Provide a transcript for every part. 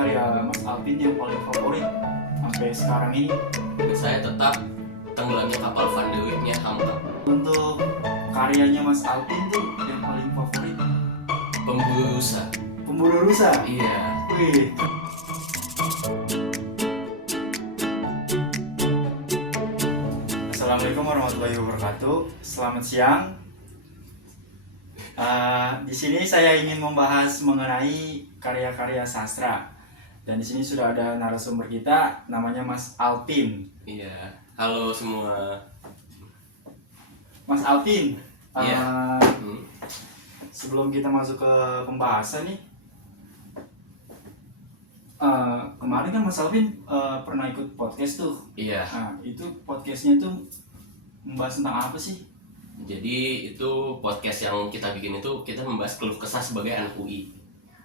karya Mas Alvin yang paling favorit sampai sekarang ini? Saya tetap Tenggelamnya Kapal Van de Wijk-nya Hamka. Untuk karyanya Mas Alvin tuh yang paling favorit Pemburu Rusa. Pemburu Rusa? Iya. Wih. Assalamualaikum warahmatullahi wabarakatuh. Selamat siang. Di sini saya ingin membahas mengenai karya-karya sastra. Dan di sini sudah ada narasumber kita, namanya Mas Alvin. Iya. Halo semua. Mas Alvin. Iya. Sebelum kita masuk ke pembahasan nih, kemarin kan Mas Alvin pernah ikut podcast tuh. Iya. Nah, itu podcastnya tuh membahas tentang apa sih? Jadi itu podcast yang kita bikin itu kita membahas keluh kesah sebagai anak UI.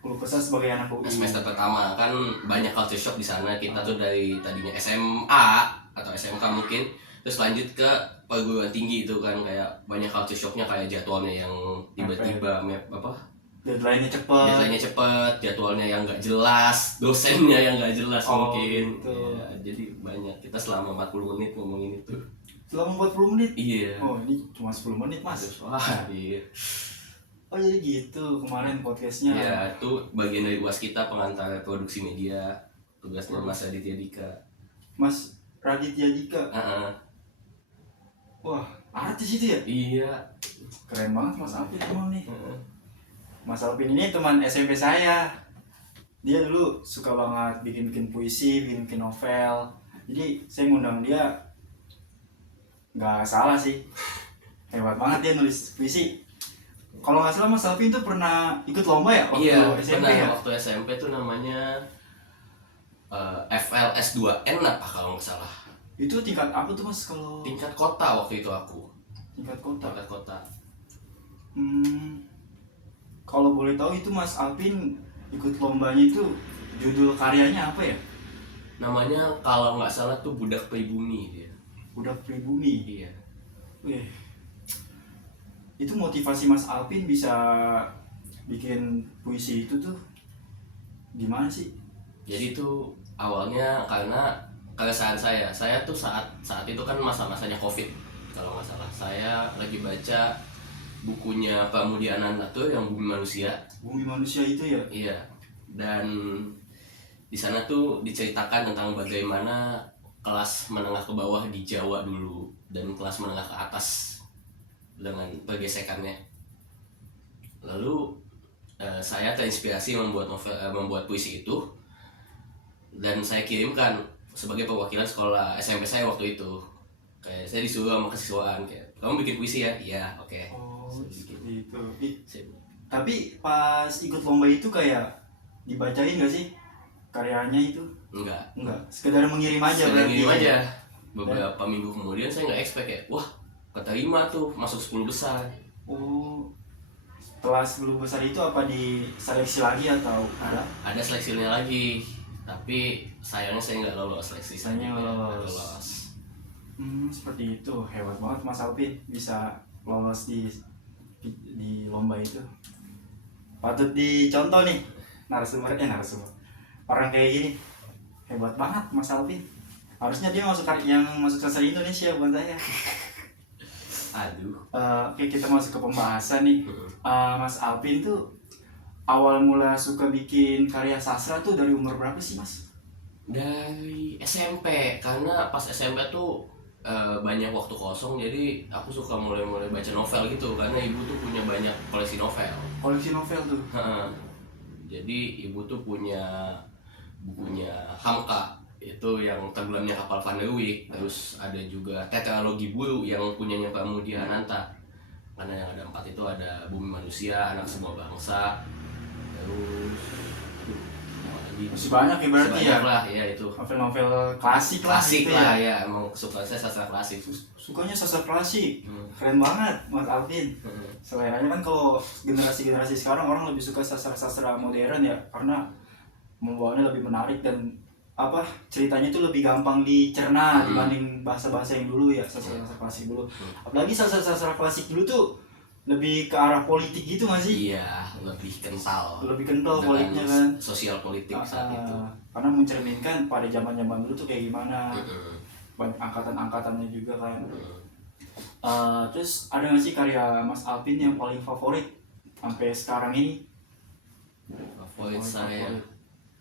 Keluh kesah sebagai anak UI. Semester pertama kan banyak culture shock di sana. Kita tuh dari tadinya SMA atau SMK mungkin, terus lanjut ke perguruan tinggi itu kan kayak banyak culture shocknya, kayak jadwalnya yang tiba-tiba Deadline-nya cepet, jadwalnya yang nggak jelas, dosennya yang nggak jelas mungkin. Gitu. Ya, jadi banyak, kita selama 40 menit ngomongin itu. Selama 40 menit? Iya. Oh, ini cuma 10 menit, Mas. Wah, iya. Oh, jadi gitu kemarin podcastnya. Iya, itu bagian dari UAS kita, pengantar produksi media. Tugasnya Mas Raditya Dika. Mas Raditya Dika. Wah, artis itu ya? Iya. Keren banget Mas Alvin emang nih. Mas Alvin ini teman SMP saya. Dia dulu suka banget bikin puisi, bikin novel. Jadi saya ngundang dia, nggak salah sih. Hebat banget dia nulis puisi. Kalau nggak salah Mas Alvin tuh pernah ikut lomba ya waktu SMP pernah, ya? waktu SMP tuh namanya FLS 2N apa kalau nggak salah. Itu tingkat apa tuh Mas kalau? Tingkat kota waktu itu aku. Tingkat kota. Tingkat kota. Kalau boleh tahu itu Mas Alvin ikut lombanya itu judul karyanya apa ya? Namanya kalau nggak salah tuh Budak Pribumi dia. Budak Pribumi. Iya. Wih. Itu motivasi Mas Alvin bisa bikin puisi itu tuh gimana sih? Jadi itu awalnya karena keresahan saya tuh saat itu kan masa-masanya COVID kalau nggak salah. Saya lagi baca bukunya Pramudia Ananta tuh yang Bumi Manusia. Bumi Manusia itu ya? Iya. Dan di sana tuh diceritakan tentang bagaimana kelas menengah ke bawah di Jawa dulu dan kelas menengah ke atas dengan pergesekannya. Lalu saya terinspirasi membuat puisi itu dan saya kirimkan sebagai perwakilan sekolah SMP saya waktu itu. Kayak saya disuruh sama kesiswaan kayak, kamu bikin puisi ya? Iya, oke. Oh, seperti itu. Tapi pas ikut lomba itu kayak dibacain nggak sih karyanya itu? Enggak. Sekedar mengirim aja. Mengirim aja. Beberapa minggu kemudian saya nggak expect kayak, wah, keterima tuh masuk 10 besar. Oh, setelah 10 besar itu apa diseleksi lagi atau ada? Ada seleksinya lagi, tapi sayangnya saya nggak lolos seleksi. Sayangnya nggak lolos. Seperti itu. Hebat banget Mas Alvin bisa lolos di lomba itu. Patut dicontoh nih narasumber. Orang kayak gini hebat banget Mas Alvin. Harusnya dia masuk sastra Indonesia, bukan saya. Aduh. Oke, kita masuk ke pembahasan nih. Mas Alvin tuh awal mula suka bikin karya sastra tuh dari umur berapa sih Mas? Dari SMP, karena pas SMP tuh banyak waktu kosong, jadi aku suka mulai baca novel gitu, karena ibu tuh punya banyak koleksi novel. Koleksi novel tuh? Jadi ibu tuh punya bukunya Hamka, itu yang Tenggelamnya Kapal Van de Wijk, terus ada juga Tetralogi Buru yang punyanya Pramudia Ananta. Karena yang ada 4 itu ada Bumi Manusia, Anak Semua Bangsa, terus masih banyak ya berarti ya? lah, ya itu Novel-novel klasik gitu lah ya, emang suka saya sastra klasik. Sukanya sastra klasik. Keren banget Mas Alvin. Seleranya kan kalau generasi sekarang orang lebih suka sastra modern ya, karena membawaannya lebih menarik dan ceritanya itu lebih gampang dicerna dibanding bahasa-bahasa yang dulu ya, sastra klasik dulu. Apalagi sastra klasik dulu tuh lebih ke arah politik gitu nggak sih? Iya, lebih kental Lebih kental dengan politiknya kan. sosial politik saat itu. Karena mencerminkan pada zaman-zaman dulu tuh kayak gimana. Mm-mm. Banyak angkatan-angkatannya juga kan. Mm-mm. Terus ada nggak sih karya Mas Alvin yang paling favorit sampai sekarang ini? Favorit saya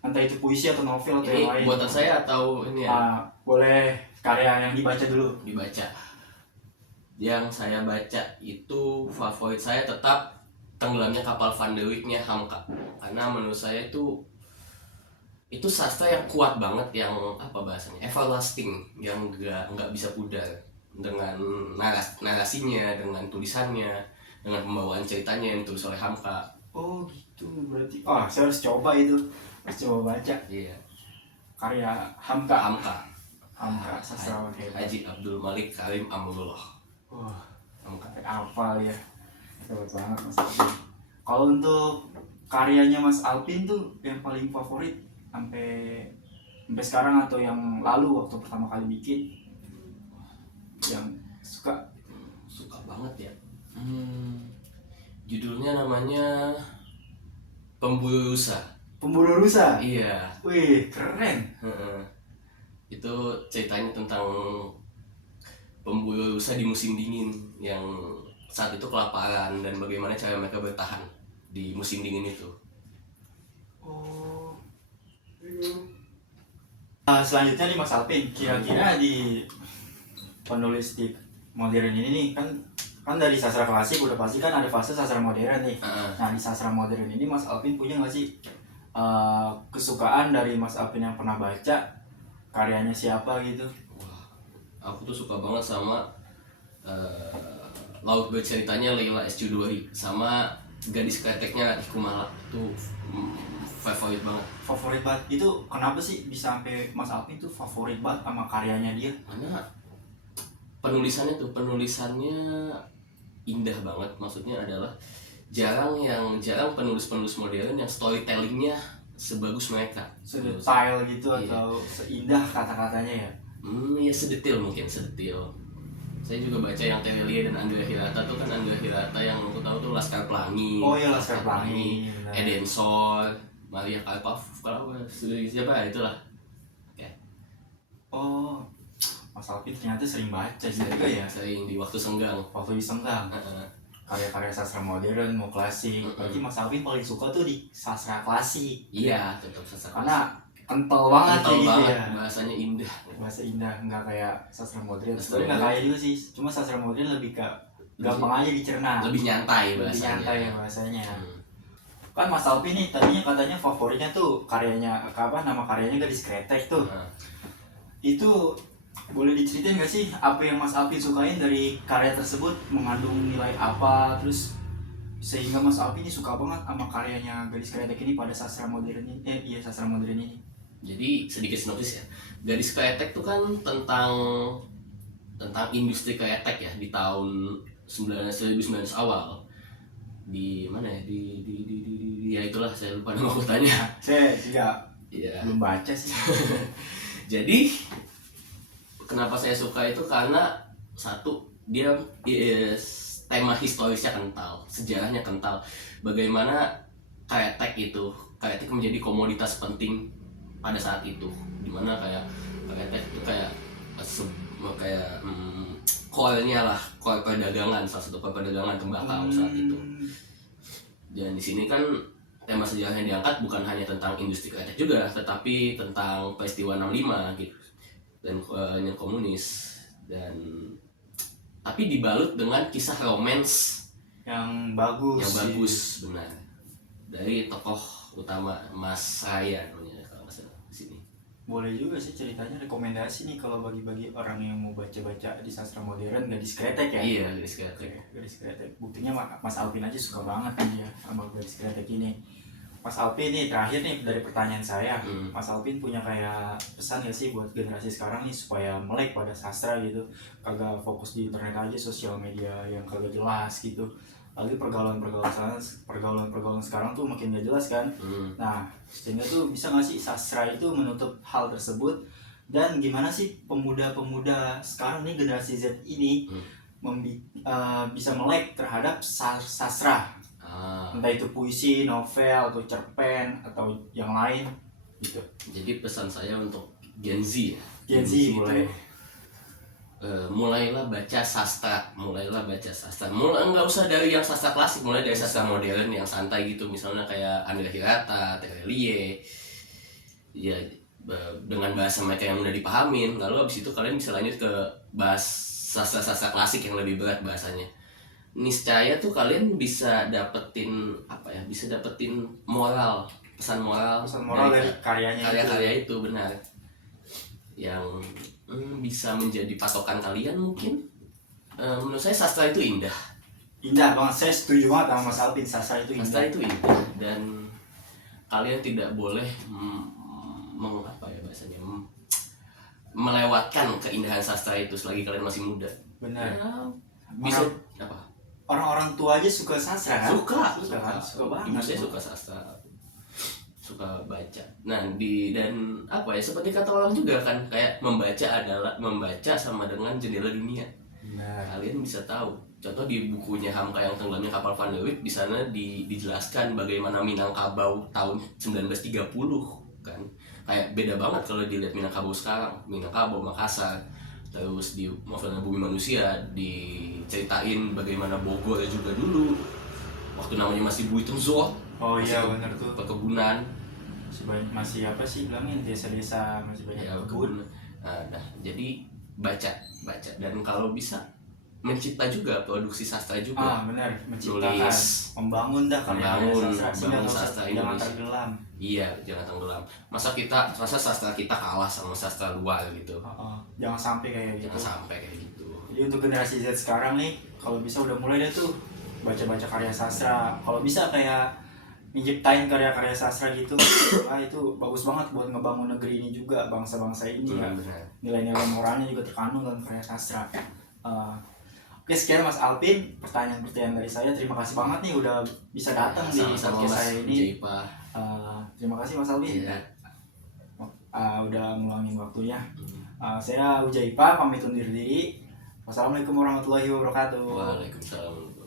Entah itu puisi atau novel atau yang ini lain. buatan saya atau ini ya Boleh karya yang dibaca dulu. dibaca. Yang saya baca itu favorit saya tetap Tenggelamnya Kapal Van de Wijk-nya Hamka, karena menurut saya itu sastra yang kuat banget, yang apa bahasanya, everlasting, yang nggak bisa pudar, dengan narasinya, dengan tulisannya, dengan pembawaan ceritanya yang ditulis oleh Hamka. Oh gitu, berarti saya harus coba itu, harus coba baca Iya, karya Hamka. Hamka sastrawan hebat. Haji Abdul Malik Karim Amrullah. Wah, Hamka. sampai hafal ya, hebat banget Mas Alvin. Kalau untuk karyanya Mas Alvin tuh yang paling favorit sampai sekarang atau yang lalu waktu pertama kali bikin, yang suka banget ya. Judulnya namanya Pemburu Rusa. Pemburu Rusa. Iya. Wih, keren. Itu ceritanya tentang pemburu rusa di musim dingin yang saat itu kelaparan dan bagaimana cara mereka bertahan di musim dingin itu. Selanjutnya nih Mas Alvin, kira-kira di penulis di modern ini nih kan dari sastra klasik udah pasti kan ada fase sastra modern nih. Nah di sastra modern ini Mas Alvin punya nggak sih kesukaan dari Mas Alvin yang pernah baca karyanya siapa gitu? Wah, aku tuh suka banget sama Laut Berceritanya Leila S. Chudori sama Gadis Kreteknya Ratih Kumala. Itu favorit banget. Favorit banget itu kenapa sih bisa sampai Mas Alvin tuh favorit banget sama karyanya dia? Karena penulisannya indah banget. Maksudnya adalah jarang penulis-penulis modern yang storytellingnya sebagus mereka, sedetail gitu. Iya. Atau seindah kata-katanya ya. Ya sedetil saya juga baca yang Terelia dan Andrea Hirata tuh kan. Andrea Hirata yang aku tahu tuh Laskar Pelangi. Oh iya, Laskar Pelangi. Eden Sol, Maria Karpov, kalau siapa itulah. Okay. Oh, Mas Alvin ternyata sering baca juga ya. Sering di waktu senggang. Karya-karya sastra modern mau klasik. Berarti Mas Alvin paling suka tuh di sastra klasik. Iya, tetap sastra klasik. Karena kental banget ya. Bahasanya indah. Bahasa indah, nggak kayak sastra modern. Sebenarnya nggak kayak juga sih. Cuma sastra modern lebih ke gampang aja dicerna. Lebih nyantai bahasanya. Bahasanya. Kan Mas Alvin nih tadinya katanya favoritnya tuh karyanya nama karyanya Gadis Kretek tuh. Itu boleh diceritain nggak sih apa yang Mas Alvin sukain dari karya tersebut, mengandung nilai apa, terus sehingga Mas Alvin ini suka banget sama karyanya Gadis Kretek ini pada sastra modern ini. Sastra modern ini. Jadi sedikit sinopsis ya. Gadis Kretek tuh kan tentang industri kretek ya di tahun 1900 awal. Di mana ya? Ya itulah, saya lupa nama kotanya. Saya juga belum baca sih. Jadi kenapa saya suka itu karena satu, dia tema historisnya kental, sejarahnya kental. Bagaimana kretek menjadi komoditas penting pada saat itu, dimana kayak kretek itu kayak core-nya lah, core perdagangan, salah satu core perdagangan tembakau saat itu. Dan di sini kan tema sejarah yang diangkat bukan hanya tentang industri kretek juga, tetapi tentang peristiwa 65 gitu dan yang komunis, dan tapi dibalut dengan kisah romance yang bagus benar, dari tokoh utama Mas Raya namanya kalau nggak salah di sini. Boleh juga sih ceritanya, rekomendasi nih kalau bagi orang yang mau baca-baca di sastra modern Gadis Kretek ya. Iya, Gadis Kretek. Buktinya Mas Alvin aja suka banget nih ya sama Gadis Kretek ini. Mas Alvin nih terakhir nih dari pertanyaan saya, Mas Alvin punya kayak pesan gak sih buat generasi sekarang nih supaya melek pada sastra gitu, kagak fokus di internet aja, sosial media yang kagak jelas gitu. Lagi pergaulan sekarang tuh makin gak jelas kan. Nah sehingga tuh bisa gak sih sastra itu menutup hal tersebut, dan gimana sih pemuda-pemuda sekarang nih generasi Z ini bisa melek terhadap sastra, entah itu puisi, novel, atau cerpen, atau yang lain gitu. Jadi pesan saya untuk Gen Z ya. Gen Z boleh. Mulailah baca sastra, mulai nggak usah dari yang sastra klasik, mulai dari sastra modern yang santai gitu, misalnya kayak Andrea Hirata, Terelie, ya dengan bahasa mereka yang mudah dipahamin. Lalu abis itu kalian bisa lanjut ke bahas sastra klasik yang lebih berat bahasanya. Niscaya tuh kalian bisa dapetin moral, pesan moral dari karya-karya itu benar, yang bisa menjadi patokan kalian mungkin. Menurut saya sastra itu indah banget. Saya setuju banget sama Mas Alvin, sastra itu indah dan kalian tidak boleh melewatkan keindahan sastra itu selagi kalian masih muda. Benar. Bisa orang tua aja suka sastra kan? Suka banget. Ibu saya suka sastra, suka baca. Nah, seperti kata orang juga kan, kayak membaca sama dengan jendela dunia. Kalian bisa tahu. Contoh di bukunya Hamka yang tenggelamnya kapal Van der Wijk, di sana dijelaskan bagaimana Minangkabau tahun 1930 kan. Kayak beda banget kalau dilihat Minangkabau sekarang, Minangkabau, Makassar. Terus di novelnya Bumi Manusia diceritain bagaimana Bogor juga dulu waktu namanya masih Buitengzor. Oh iya benar tuh. Perkebunan. Masih apa sih bilangin, desa-desa masih banyak kebun. Nah, jadi baca dan kalau bisa mencipta juga, produksi sastra juga. Benar, menciptakan, membangun sastra Indonesia. Jangan tenggelam. Iya, jangan tenggelam. Masa sastra kita kalah sama sastra luar gitu. Jangan sampai kayak gitu. Jadi untuk generasi Z sekarang nih, kalau bisa udah mulai deh tuh baca-baca karya sastra. Kalau bisa kayak menciptain karya-karya sastra gitu, itu bagus banget buat ngebangun negeri ini juga, bangsa-bangsa ini ya. Nilai-nilai moralnya juga terkandung dalam karya sastra. Oke, sekian Mas Alvin pertanyaan dari saya. Terima kasih banget nih udah bisa datang di podcast saya ini. Terima kasih Mas Alvin. Udah ngeluangin waktunya. Saya Ujaipa pamit undur diri. Wassalamualaikum warahmatullahi wabarakatuh. Waalaikumsalam.